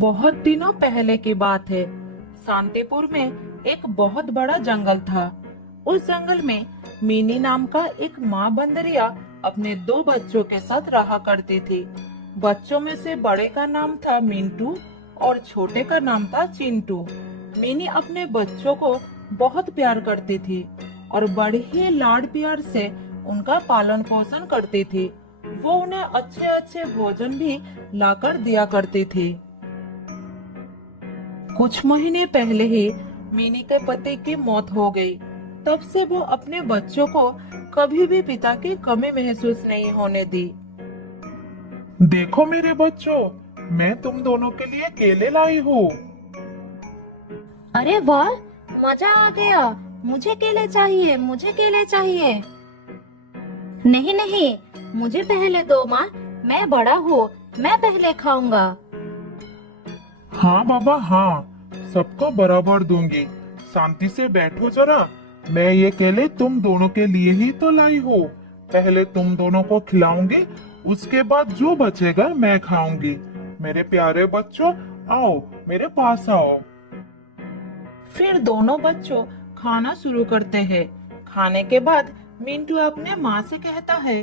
बहुत दिनों पहले की बात है। शांतिपुर में एक बहुत बड़ा जंगल था। उस जंगल में मिनी नाम का एक माँ बंदरिया अपने दो बच्चों के साथ रहा करती थी। बच्चों में से बड़े का नाम था मिंटू और छोटे का नाम था चिंटू। मिनी अपने बच्चों को बहुत प्यार करती थी और बड़े ही लाड प्यार से उनका पालन पोषण करती थी। वो उन्हें अच्छे अच्छे भोजन भी लाकर दिया करती थी। कुछ महीने पहले ही मिनी के पति की मौत हो गई। तब से वो अपने बच्चों को कभी भी पिता की कमी महसूस नहीं होने दी। देखो मेरे बच्चों, मैं तुम दोनों के लिए केले लाई हूँ। अरे वाह, मजा आ गया। मुझे केले चाहिए, मुझे केले चाहिए। नहीं नहीं, मुझे पहले दो माँ। मैं बड़ा हूँ, मैं पहले खाऊंगा। हाँ बाबा हाँ, सबको बराबर दूंगी। शांति से बैठो जरा। मैं ये केले तुम दोनों के लिए ही तो लाई हूँ। पहले तुम दोनों को खिलाऊंगी, उसके बाद जो बचेगा मैं खाऊंगी। मेरे प्यारे बच्चों, आओ मेरे पास आओ। फिर दोनों बच्चों खाना शुरू करते हैं। खाने के बाद मिंटू अपने माँ से कहता है,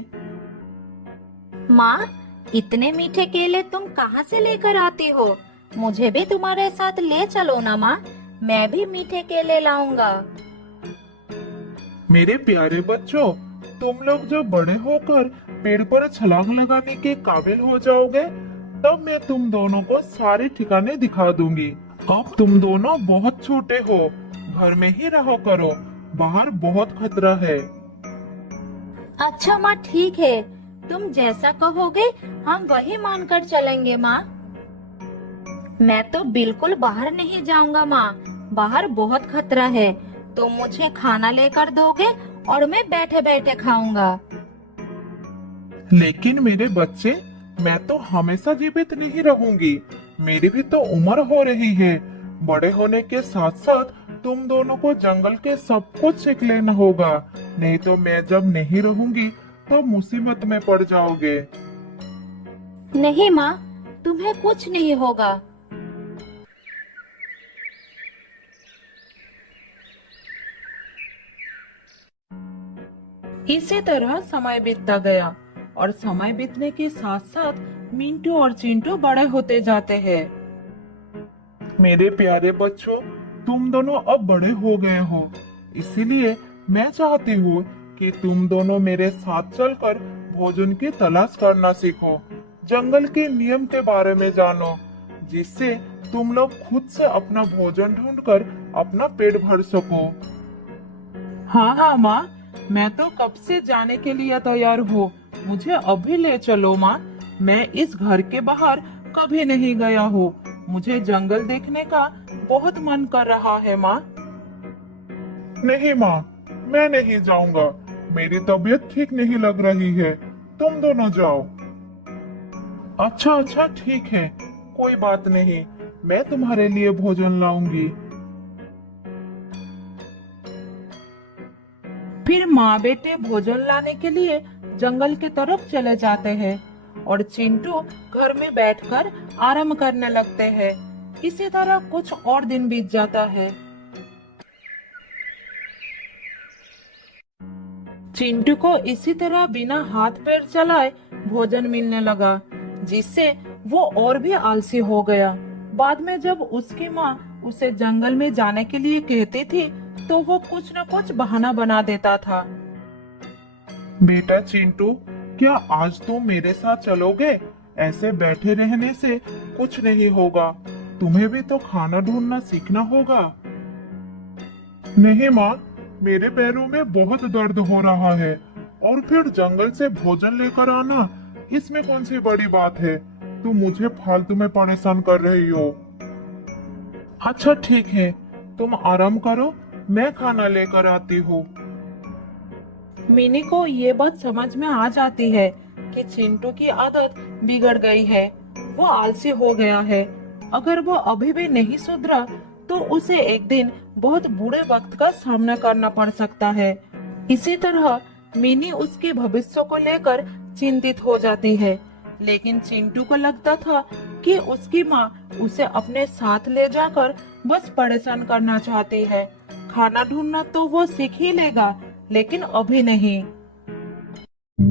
माँ, इतने मीठे केले तुम कहाँ से लेकर आती हो? मुझे भी तुम्हारे साथ ले चलो ना माँ। मैं भी मीठे केले लाऊंगा। मेरे प्यारे बच्चों, तुम लोग जब बड़े होकर पेड़ पर छलांग लगाने के काबिल हो जाओगे, तब मैं तुम दोनों को सारे ठिकाने दिखा दूंगी। अब तुम दोनों बहुत छोटे हो, घर में ही रहो करो। बाहर बहुत खतरा है। अच्छा माँ, ठीक है। तुम जैसा कहोगे हम वही मानकर चलेंगे माँ। मैं तो बिल्कुल बाहर नहीं जाऊंगा माँ। बाहर बहुत खतरा है। तुम मुझे खाना लेकर दोगे और मैं बैठे बैठे खाऊंगा। लेकिन मेरे बच्चे, मैं तो हमेशा जीवित नहीं रहूंगी। मेरी भी तो उम्र हो रही है। बड़े होने के साथ साथ तुम दोनों को जंगल के सब कुछ सीख लेना होगा। नहीं तो मैं जब नहीं रहूंगी तो मुसीबत में पड़ जाओगे। नहीं माँ, तुम्हें कुछ नहीं होगा। इसी तरह समय बीतता गया और समय बीतने के साथ साथ मिंटू और चिंटू बड़े होते जाते हैं। मेरे प्यारे बच्चों, तुम दोनों अब बड़े हो गए हो। इसीलिए मैं चाहती हूँ कि तुम दोनों मेरे साथ चलकर भोजन की तलाश करना सीखो। जंगल के नियम के बारे में जानो, जिससे तुम लोग खुद से अपना भोजन ढूंढकर अपना पेट भर सको। हाँ हाँ माँ, मैं तो कब से जाने के लिए तैयार हूँ। मुझे अभी ले चलो माँ। मैं इस घर के बाहर कभी नहीं गया हूँ। मुझे जंगल देखने का बहुत मन कर रहा है माँ। नहीं माँ, मैं नहीं जाऊंगा। मेरी तबीयत ठीक नहीं लग रही है। तुम दोनों जाओ। अच्छा अच्छा ठीक है, कोई बात नहीं। मैं तुम्हारे लिए भोजन लाऊंगी। फिर माँ बेटे भोजन लाने के लिए जंगल की तरफ चले जाते हैं और चिंटू घर में बैठकर आराम करने लगते हैं। इसी तरह कुछ और दिन बीत जाता है। चिंटू को इसी तरह बिना हाथ पैर चलाए भोजन मिलने लगा, जिससे वो और भी आलसी हो गया। बाद में जब उसकी माँ उसे जंगल में जाने के लिए कहती थी, तो वो कुछ न कुछ बहाना बना देता था। बेटा चिंटू, क्या आज तुम मेरे साथ चलोगे? ऐसे बैठे रहने से कुछ नहीं होगा। तुम्हें भी तो खाना ढूंढना सीखना होगा। नहीं माँ, मेरे पैरों में बहुत दर्द हो रहा है। और फिर जंगल से भोजन लेकर आना, इसमें कौन सी बड़ी बात है? तुम मुझे फालतू में परेशान कर रही हो। अच्छा ठीक है, तुम आराम करो। मैं खाना लेकर आती हूँ। मिनी को ये बात समझ में आ जाती है कि चिंटू की आदत बिगड़ गई है। वो आलसी हो गया है। अगर वो अभी भी नहीं सुधरा, तो उसे एक दिन बहुत बुरे वक्त का सामना करना पड़ सकता है। इसी तरह मिनी उसके भविष्य को लेकर चिंतित हो जाती है। लेकिन चिंटू को लगता था कि उसकी माँ उसे अपने साथ ले जाकर बस परेशान करना चाहती है। खाना ढूंढना तो वो सीख ही लेगा, लेकिन अभी नहीं।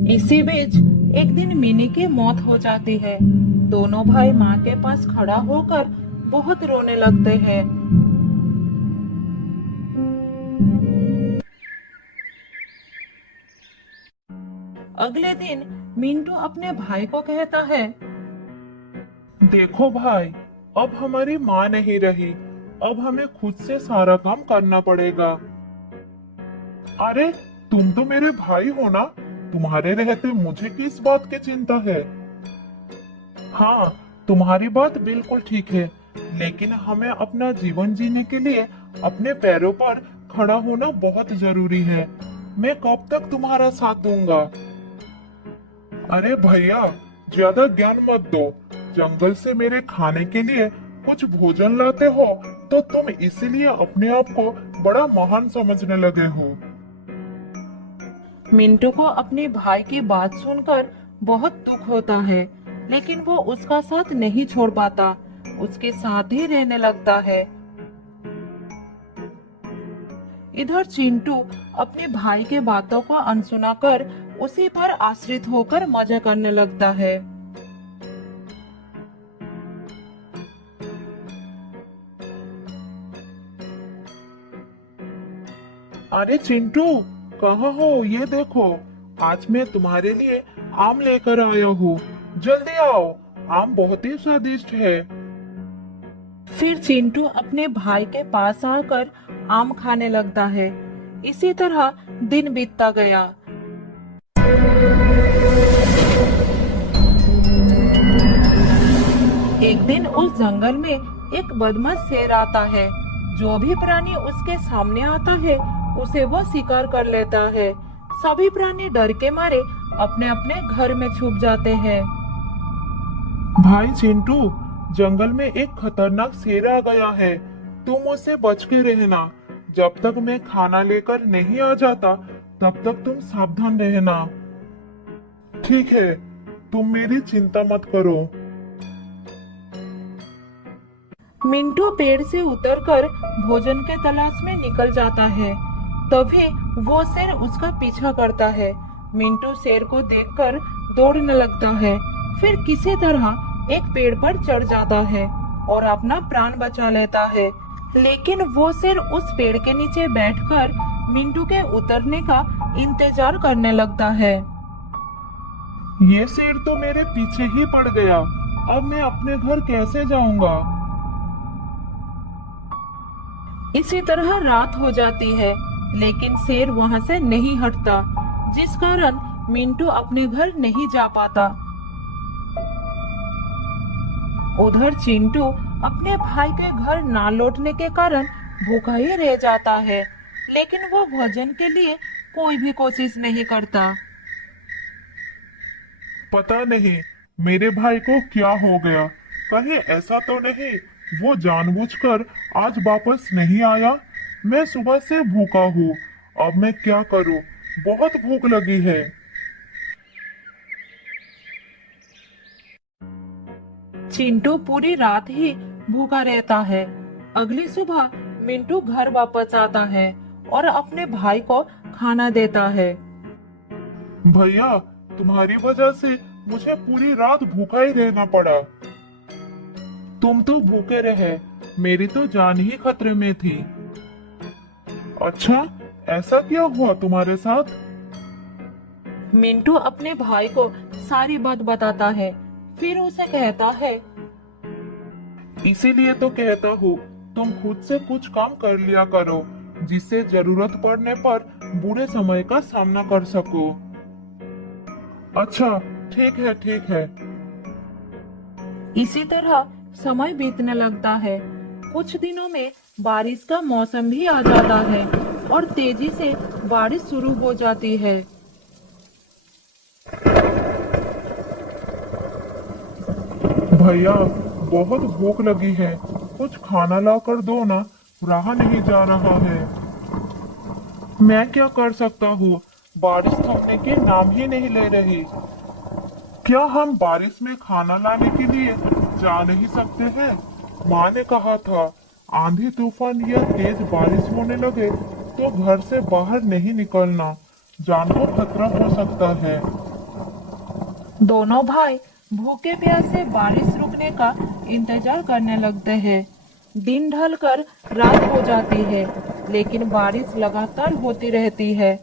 इसी बीच एक दिन मिनी की मौत हो जाती है। दोनों भाई माँ के पास खड़ा होकर बहुत रोने लगते हैं। अगले दिन मिंटू अपने भाई को कहता है, देखो भाई, अब हमारी माँ नहीं रही। अब हमें खुद से सारा काम करना पड़ेगा। अरे, तुम तो मेरे भाई हो ना। तुम्हारे रहते मुझे किस बात की चिंता है। हाँ, तुम्हारी बात बिल्कुल ठीक है, लेकिन हमें अपना जीवन जीने के लिए अपने पैरों पर खड़ा होना बहुत जरूरी है। मैं कब तक तुम्हारा साथ दूंगा। अरे भैया, ज्यादा ज्ञान मत दो। जंगल से मेरे खाने के लिए कुछ भोजन लाते हो तो तुम इसीलिए अपने आप को बड़ा महान समझने लगे हो। मिंटू को अपने भाई की बात सुनकर बहुत दुख होता है, लेकिन वो उसका साथ नहीं छोड़ पाता। उसके साथ ही रहने लगता है। इधर चिंटू अपने भाई के बातों को अनसुना कर उसी पर आश्रित होकर मजा करने लगता है। अरे चिंटू, कहाँ हो? ये देखो, आज मैं तुम्हारे लिए आम लेकर आया हूँ। जल्दी आओ, आम बहुत ही स्वादिष्ट है। फिर चिंटू अपने भाई के पास आकर आम खाने लगता है। इसी तरह दिन बीतता गया। एक दिन उस जंगल में एक बदमाश शेर आता है। जो भी प्राणी उसके सामने आता है उसे वो शिकार कर लेता है। सभी प्राणी डर के मारे अपने अपने घर में छुप जाते हैं। भाई चिंटू, जंगल में एक खतरनाक शेर आ गया है। तुम उससे बच के रहना। जब तक मैं खाना लेकर नहीं आ जाता, तब तक तुम सावधान रहना। ठीक है, तुम मेरी चिंता मत करो। मिंटू पेड़ से उतरकर भोजन के तलाश में निकल जाता है। तभी वो शेर उसका पीछा करता है। मिंटू शेर को देखकर दौड़ने लगता है। फिर किसी तरह एक पेड़ पर चढ़ जाता है और अपना प्राण बचा लेता है। लेकिन वो शेर उस पेड़ के नीचे बैठकर मिंटू के उतरने का इंतजार करने लगता है। ये शेर तो मेरे पीछे ही पड़ गया। अब मैं अपने घर कैसे जाऊंगा? इसी तरह रात हो जाती है, लेकिन शेर वहां से नहीं हटता, जिस कारण मिंटू अपने घर नहीं जा पाता। उधर चिंटू अपने भाई के घर ना लौटने के कारण भूखा ही रह जाता है, लेकिन वो भोजन के लिए कोई भी कोशिश नहीं करता। पता नहीं मेरे भाई को क्या हो गया। कहीं ऐसा तो नहीं वो जानबूझकर आज वापस नहीं आया। मैं सुबह से भूखा हूँ। अब मैं क्या करूँ? बहुत भूख लगी है। चिंटू पूरी रात ही भूखा रहता है। अगली सुबह मिंटू घर वापस आता है और अपने भाई को खाना देता है। भैया, तुम्हारी वजह से मुझे पूरी रात भूखा ही रहना पड़ा। तुम तो भूखे रहे, मेरी तो जान ही खतरे में थी। अच्छा, ऐसा क्या हुआ तुम्हारे साथ? मिंटू अपने भाई को सारी बात बताता है। फिर उसे कहता है, इसीलिए तो कहता हूँ तुम खुद से कुछ काम कर लिया करो, जिससे जरूरत पड़ने पर बुरे समय का सामना कर सको। अच्छा, ठीक है ठीक है। इसी तरह समय बीतने लगता है। कुछ दिनों में बारिश का मौसम भी आ जाता है और तेजी से बारिश शुरू हो जाती है। भैया, बहुत भूख लगी है। कुछ खाना ला कर दो ना। रहा नहीं जा रहा है। मैं क्या कर सकता हूँ? बारिश थमने के नाम ही नहीं ले रही। क्या हम बारिश में खाना लाने के लिए जा नहीं सकते हैं? माँ ने कहा था आंधी तूफान या तेज बारिश होने लगे तो घर से बाहर नहीं निकलना, जान को खतरा हो सकता है। दोनों भाई भूखे प्यासे बारिश रुकने का इंतजार करने लगते हैं। दिन ढलकर रात हो जाती है, लेकिन बारिश लगातार होती रहती है।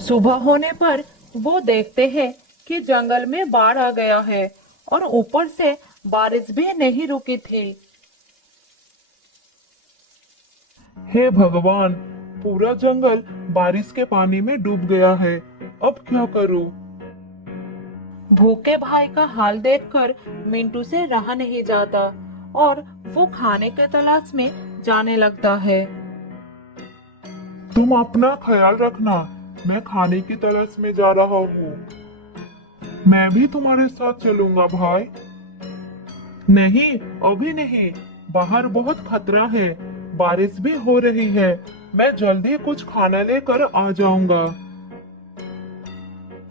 सुबह होने पर वो देखते हैं कि जंगल में बाढ़ आ गया है और ऊपर से बारिश भी नहीं रुकी थी। हे भगवान, पूरा जंगल बारिश के पानी में डूब गया है। अब क्या करूं? भूखे भाई का हाल देखकर मिंटू से रहा नहीं जाता और वो खाने के तलाश में जाने लगता है। तुम अपना ख्याल रखना, मैं खाने की तलाश में जा रहा हूँ। मैं भी तुम्हारे साथ चलूंगा भाई। नहीं, अभी नहीं, बाहर बहुत खतरा है, बारिश भी हो रही है। मैं जल्दी कुछ खाना लेकर आ जाऊंगा।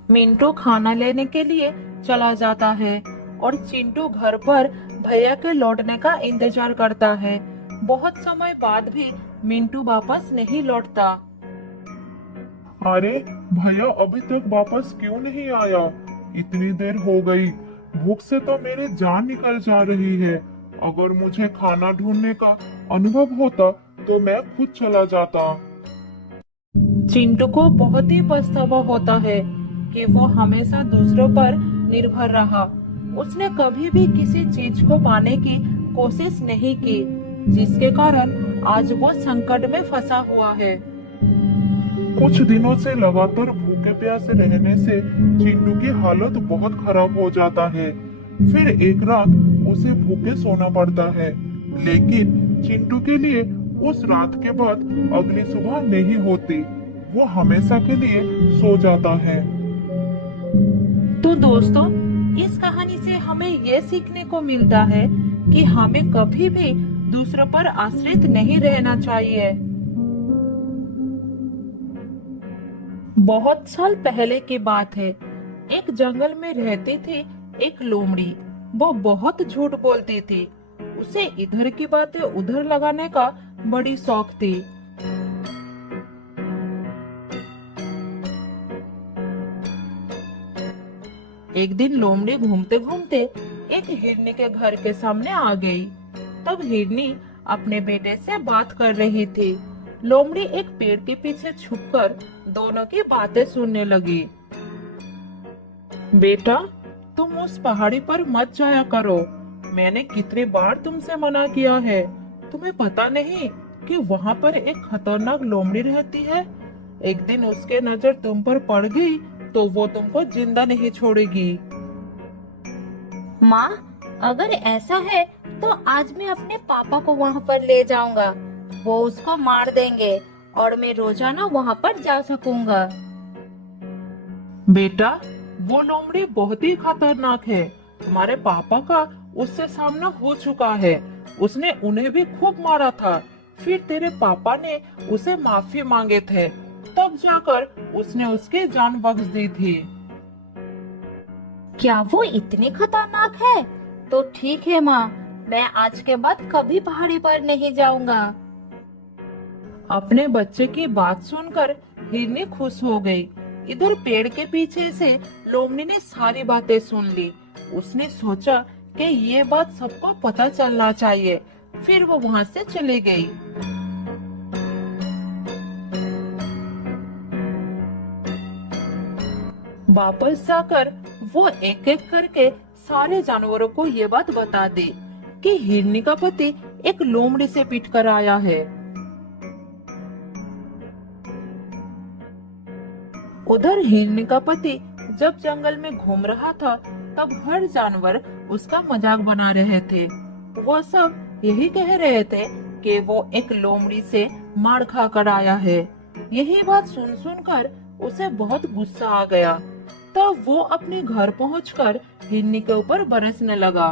मिंटू खाना लेने के लिए चला जाता है और चिंटू घर पर भैया के लौटने का इंतजार करता है। बहुत समय बाद भी मिंटू वापस नहीं लौटता। अरे भैया अभी तक वापस क्यों नहीं आया? इतनी देर हो गई, भूख से तो मेरी जान निकल जा रही है। अगर मुझे खाना ढूंढने का अनुभव होता तो मैं खुद चला जाता। चिंटू को बहुत ही पछतावा होता है कि वो हमेशा दूसरों पर निर्भर रहा। उसने कभी भी किसी चीज को पाने की कोशिश नहीं की, जिसके कारण आज वो संकट में फंसा हुआ है। कुछ दिनों से लगातार भूखे प्यासे रहने से चिंटू की हालत बहुत खराब हो जाता है। फिर एक रात उसे भूखे सोना पड़ता है, लेकिन चिंटू के लिए उस रात के बाद अगली सुबह नहीं होती। वो हमेशा के लिए सो जाता है। तो दोस्तों, इस कहानी से हमें ये सीखने को मिलता है कि हमें कभी भी दूसरों पर आश्रित नहीं रहना चाहिए। बहुत साल पहले की बात है। एक जंगल में रहती थी एक लोमड़ी। वो बहुत झूठ बोलती थी। उसे इधर की बातें उधर लगाने का बड़ी शौक थी। एक दिन लोमड़ी घूमते घूमते एक हिरनी के घर के सामने आ गई। तब हिरनी अपने बेटे से बात कर रही थी। लोमड़ी एक पेड़ के पीछे छुपकर दोनों की बातें सुनने लगी। बेटा, तुम उस पहाड़ी पर मत जाया करो। मैंने कितनी बार तुमसे मना किया है। तुम्हें पता नहीं कि वहाँ पर एक खतरनाक लोमड़ी रहती है। एक दिन उसके नजर तुम पर पड़ गई तो वो तुमको जिंदा नहीं छोड़ेगी। माँ, अगर ऐसा है तो आज मैं अपने पापा को वहाँ पर ले जाऊंगा। वो उसको मार देंगे और मैं रोजाना वहाँ पर जा सकूंगा। बेटा, वो लोमड़ी बहुत ही खतरनाक है। तुम्हारे पापा का उससे सामना हो चुका है। उसने उन्हें भी खूब मारा था। फिर तेरे पापा ने उसे माफी मांगे थे, तब जाकर उसने उसकी जान बख्श दी थी। क्या वो इतनी खतरनाक है? तो ठीक है माँ, मैं आज के बाद कभी पहाड़ी पर नहीं जाऊंगा। अपने बच्चे की बात सुनकर हिरनी खुश हो गई। इधर पेड़ के पीछे से लोमड़ी ने सारी बातें सुन ली। उसने सोचा कि ये बात सबको पता चलना चाहिए। फिर वो वहाँ से चली गई। वापस जाकर वो एक एक करके सारे जानवरों को ये बात बता दी कि हिरनी का पति एक लोमड़ी से पीट कर आया है। उधर हिरनी का पति जब जंगल में घूम रहा था, तब हर जानवर उसका मजाक बना रहे थे। वो सब यही कह रहे थे कि वो एक लोमड़ी से मार खा कर आया है। यही बात सुन सुनकर उसे बहुत गुस्सा आ गया। तब वो अपने घर पहुंचकर हिरनी के ऊपर बरसने लगा।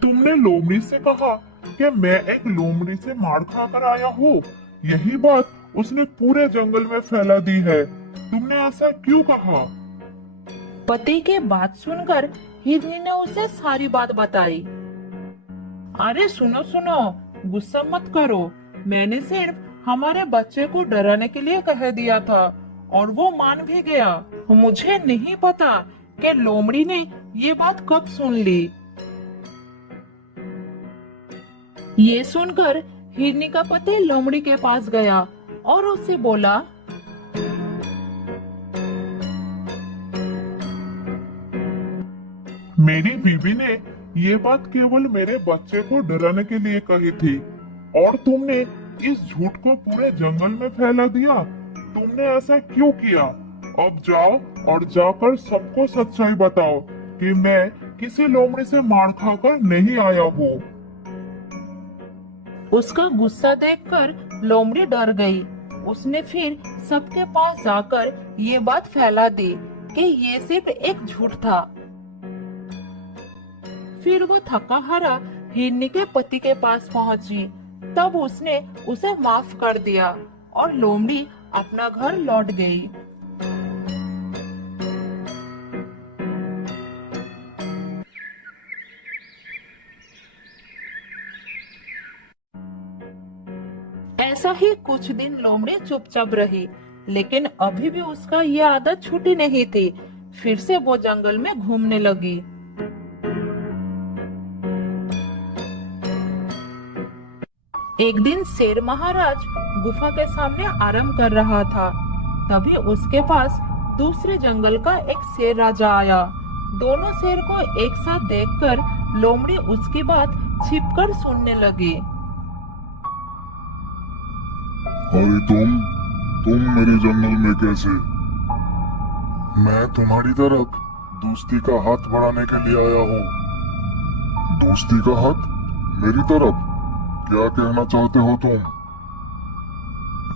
तुमने लोमड़ी से कहा कि मैं एक लोमड़ी से मार खाकर आया हूँ। यही बात उसने पूरे जंगल में फैला दी है। तुमने ऐसा क्यों कहा? पति के बात सुनकर हिरनी ने उसे सारी बात बताई। अरे सुनो सुनो, गुस्सा मत करो। मैंने सिर्फ हमारे बच्चे को डराने के लिए कह दिया था और वो मान भी गया। मुझे नहीं पता कि लोमड़ी ने ये बात कब सुन ली। ये सुनकर हिरनी का पति लोमड़ी के पास गया और उससे बोला, मेरी बीवी ने ये बात केवल मेरे बच्चे को डराने के लिए कही थी और तुमने इस झूठ को पूरे जंगल में फैला दिया। तुमने ऐसा क्यों किया? अब जाओ और जाकर सबको सच्चाई बताओ कि मैं किसी लोमड़ी से मार खाकर नहीं आया हूँ। उसका गुस्सा देखकर लोमड़ी डर गई। उसने फिर सबके पास जाकर ये बात फैला दी कि ये सिर्फ एक झूठ था। फिर वो थका हारा हिरनी के पति के पास पहुंची। तब उसने उसे माफ कर दिया और लोमड़ी अपना घर लौट गई। ऐसा ही कुछ दिन लोमड़ी चुपचाप रही, लेकिन अभी भी उसका ये आदत छूटी नहीं थी। फिर से वो जंगल में घूमने लगी। एक दिन शेर महाराज गुफा के सामने आराम कर रहा था। तभी उसके पास दूसरे जंगल का एक शेर राजा आया। दोनों शेर को एक साथ देखकर लोमड़ी उसकी बात छिपकर सुनने लगी। अरे तुम मेरे जंगल में कैसे? मैं तुम्हारी तरफ दोस्ती का हाथ बढ़ाने के लिए आया हूँ। दोस्ती का हाथ? मेरी तरफ? क्या कहना चाहते हो तुम?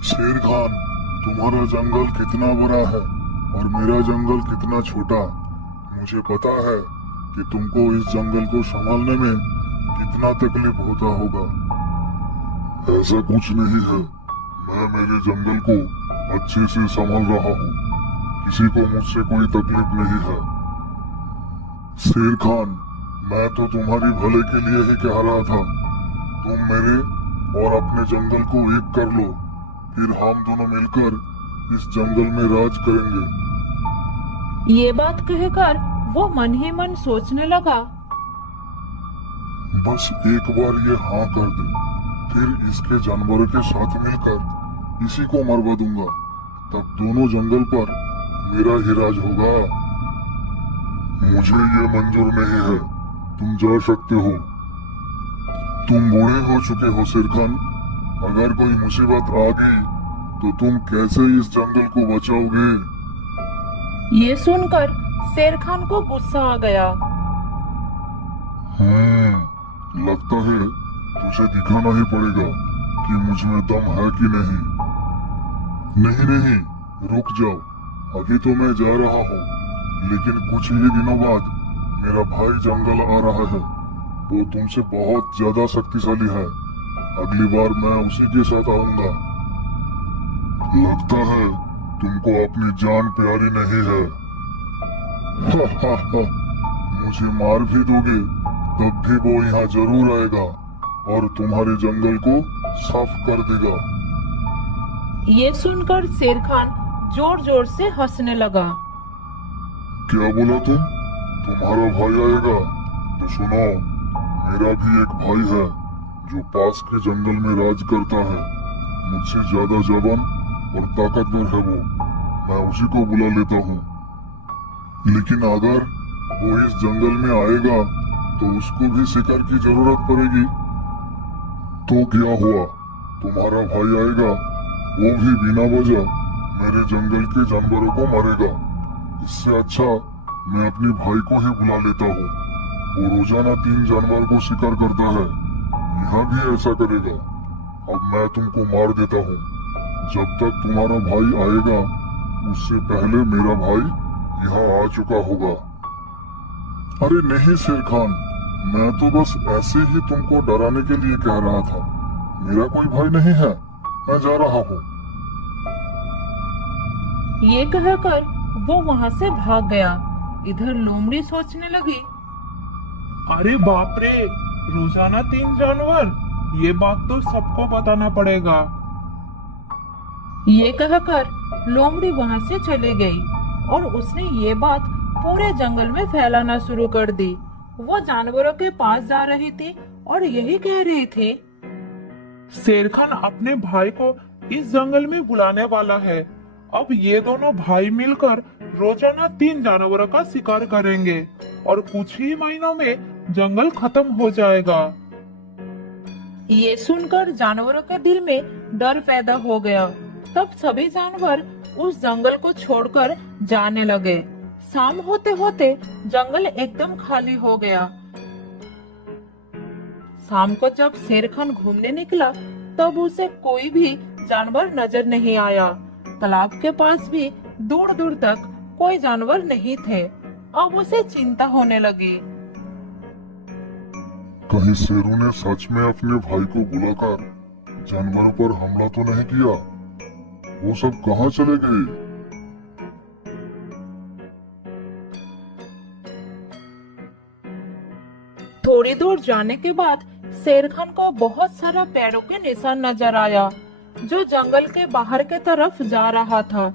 शेर खान, तुम्हारा जंगल कितना बड़ा है और मेरा जंगल कितना छोटा। मुझे पता है कि तुमको इस जंगल को संभालने में कितना तकलीफ होता होगा। ऐसा कुछ नहीं है, मैं मेरे जंगल को अच्छे से संभाल रहा हूँ। किसी को मुझसे कोई तकलीफ नहीं है। शेर खान, मैं तो तुम्हारी भले के लिए ही कह रहा था। तुम मेरे और अपने जंगल को एक कर लो, फिर हम दोनों मिलकर इस जंगल में राज करेंगे। ये बात कहकर वो मन ही मन सोचने लगा। बस एक बार ये हाँ कर दे, फिर इसके जानवरों के साथ मिलकर इसी को मरवा दूंगा। तब दोनों जंगल पर मेरा ही राज होगा। मुझे ये मंजूर नहीं है। तुम जा सकते हो। तुम बूढ़े हो चुके हो शेर खान। अगर कोई मुसीबत आ गई तो तुम कैसे इस जंगल को बचाओगे? ये सुनकर शेर खान को गुस्सा आ गया। लगता है तुझे दिखाना ही पड़ेगा कि मुझ में दम है कि नहीं। नहीं, रुक जाओ। अभी तो मैं जा रहा हूँ, लेकिन कुछ ही दिनों बाद मेरा भाई जंगल आ रहा है। वो तुमसे बहुत ज्यादा शक्तिशाली है। अगली बार मैं उसी के साथ आऊंगा। लगता है तुमको अपनी जान प्यारी नहीं है। मुझे मार भी दोगे तब भी वो यहाँ जरूर आएगा और तुम्हारे जंगल को साफ कर देगा। ये सुनकर शेर खान जोर जोर से हंसने लगा। क्या बोला तुम? तुम्हारा भाई आएगा? तो सुनो, मेरा भी एक भाई है जो पास के जंगल में राज करता है। मुझसे ज्यादा जवान और ताकतवर है वो। मैं उसी को बुला लेता हूँ। लेकिन अगर वो इस जंगल में आएगा तो उसको भी शिकार की जरूरत पड़ेगी। तो क्या हुआ? तुम्हारा भाई आएगा, वो भी बिना वजह मेरे जंगल के जानवरों को मारेगा। इससे अच्छा मैं अपने भाई को ही बुला लेता हूँ। वो रोजाना 3 जानवर को शिकार करता है। यहाँ भी ऐसा करेगा। अब मैं तुमको मार देता हूँ। जब तक तुम्हारा भाई आएगा उससे पहले मेरा भाई यहाँ आ चुका होगा। अरे नहीं शेर खान, मैं तो बस ऐसे ही तुमको डराने के लिए कह रहा था। मेरा कोई भाई नहीं है। मैं जा रहा हूँ। ये कहकर वो वहां से भाग गया। इधर लोमड़ी सोचने लगी, अरे बाप रे, रोजाना 3 जानवर, ये बात तो सबको बताना पड़ेगा। ये कहकर लोमड़ी वहां से चली गई और उसने ये बात पूरे जंगल में फैलाना शुरू कर दी। वो जानवरों के पास जा रही थी और यही कह रही थी, शेर खान अपने भाई को इस जंगल में बुलाने वाला है। अब ये दोनों भाई मिलकर रोजाना 3 जानवरों का शिकार करेंगे और कुछ ही महीनों में जंगल खत्म हो जाएगा। ये सुनकर जानवरों के दिल में डर पैदा हो गया। तब सभी जानवर उस जंगल को छोड़कर जाने लगे। शाम होते होते जंगल एकदम खाली हो गया। शाम को जब शेर खान घूमने निकला तब उसे कोई भी जानवर नजर नहीं आया। तालाब के पास भी दूर दूर तक कोई जानवर नहीं थे। अब उसे चिंता होने लगी। कहीं शेरों ने सच में अपने भाई को बुलाकर जानवरों पर हमला तो नहीं किया? वो सब कहाँ चले गए? थोड़ी दूर जाने के बाद शेर खान को बहुत सारा पैरों के निशान नजर आया जो जंगल के बाहर के तरफ जा रहा था।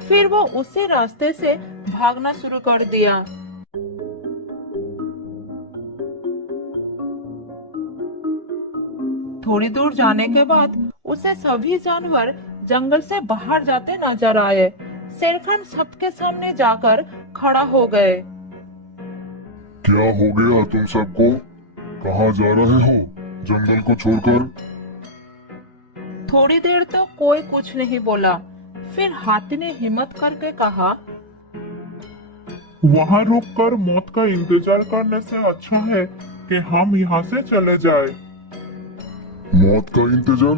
फिर वो उसी रास्ते से भागना शुरू कर दिया। थोड़ी दूर जाने के बाद उसे सभी जानवर जंगल से बाहर जाते नजर आए। शेर खान सबके सामने जाकर खड़ा हो गए। क्या हो गया तुम सबको? कहाँ जा रहे हो जंगल को छोड़कर? थोड़ी देर तो कोई कुछ नहीं बोला। फिर हाथी ने हिम्मत करके कहा, वहाँ रुककर मौत का इंतजार करने से अच्छा है कि हम यहाँ से चले जाएं। मौत का इंतजार?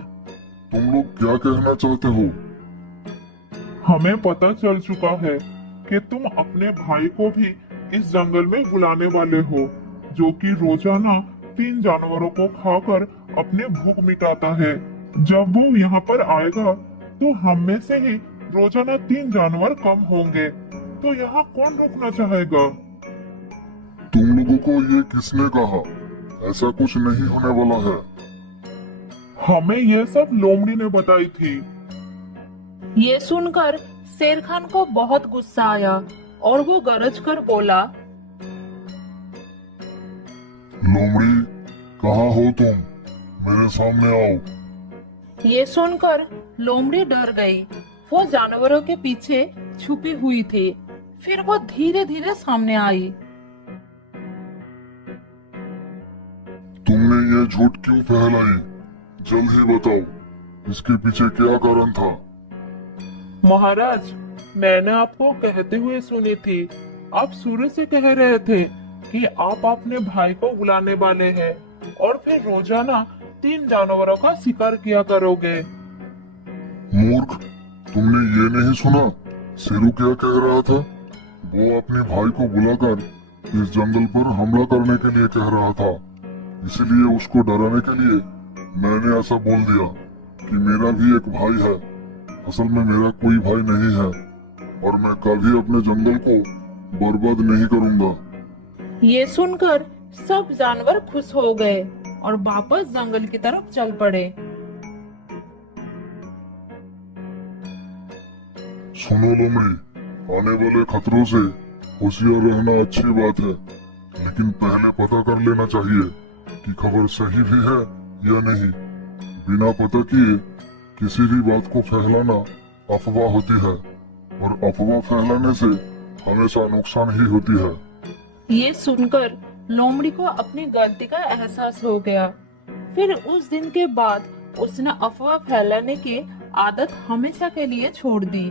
तुम लोग क्या कहना चाहते हो? हमें पता चल चुका है कि तुम अपने भाई को भी इस जंगल में बुलाने वाले हो, जो कि रोजाना 3 जानवरों को खाकर अपने भूख मिटाता है। जब वो यहाँ पर आएगा तो हम में से ही रोजाना 3 जानवर कम होंगे, तो यहाँ कौन रुकना चाहेगा? तुम लोगों को ये किसने कहा? ऐसा कुछ नहीं होने वाला है। हमें ये सब लोमड़ी ने बताई थी। ये सुनकर शेर खान को बहुत गुस्सा आया और वो गरज कर बोला, लोमड़ी, कहाँ हो तुम? मेरे सामने आओ। ये सुनकर लोमड़ी डर गई। वो जानवरों के पीछे छुपी हुई थी। फिर वो धीरे धीरे सामने आई। तुमने ये झूठ क्यों फैलाई? जल्द ही बताओ, इसके पीछे क्या कारण था? महाराज, मैंने आपको कहते हुए सुनी थी। आप शुरू से कह रहे थे कि आप अपने भाई को बुलाने वाले हैं और फिर रोजाना 3 जानवरों का शिकार किया करोगे। मूर्ख, तुमने ये नहीं सुना शेरू क्या कह रहा था? वो अपने भाई को बुलाकर इस जंगल पर हमला करने के लिए कह रहा था। इसीलिए उसको डराने के लिए मैंने ऐसा बोल दिया कि मेरा भी एक भाई है। असल में मेरा कोई भाई नहीं है और मैं कभी अपने जंगल को बर्बाद नहीं करूंगा। ये सुनकर सब जानवर खुश हो गए और वापस जंगल की तरफ चल पड़े। सुनो लोमड़ी, आने वाले खतरों से होशियार रहना अच्छी बात है, लेकिन पहले पता कर लेना चाहिए कि खबर सही भी है या नहीं। बिना पता किए किसी भी बात को फैलाना अफवाह होती है और अफवाह फैलाने से हमेशा नुकसान ही होती है। ये सुनकर लोमड़ी को अपनी गलती का एहसास हो गया। फिर उस दिन के बाद उसने अफवाह फैलाने की आदत हमेशा के लिए छोड़ दी।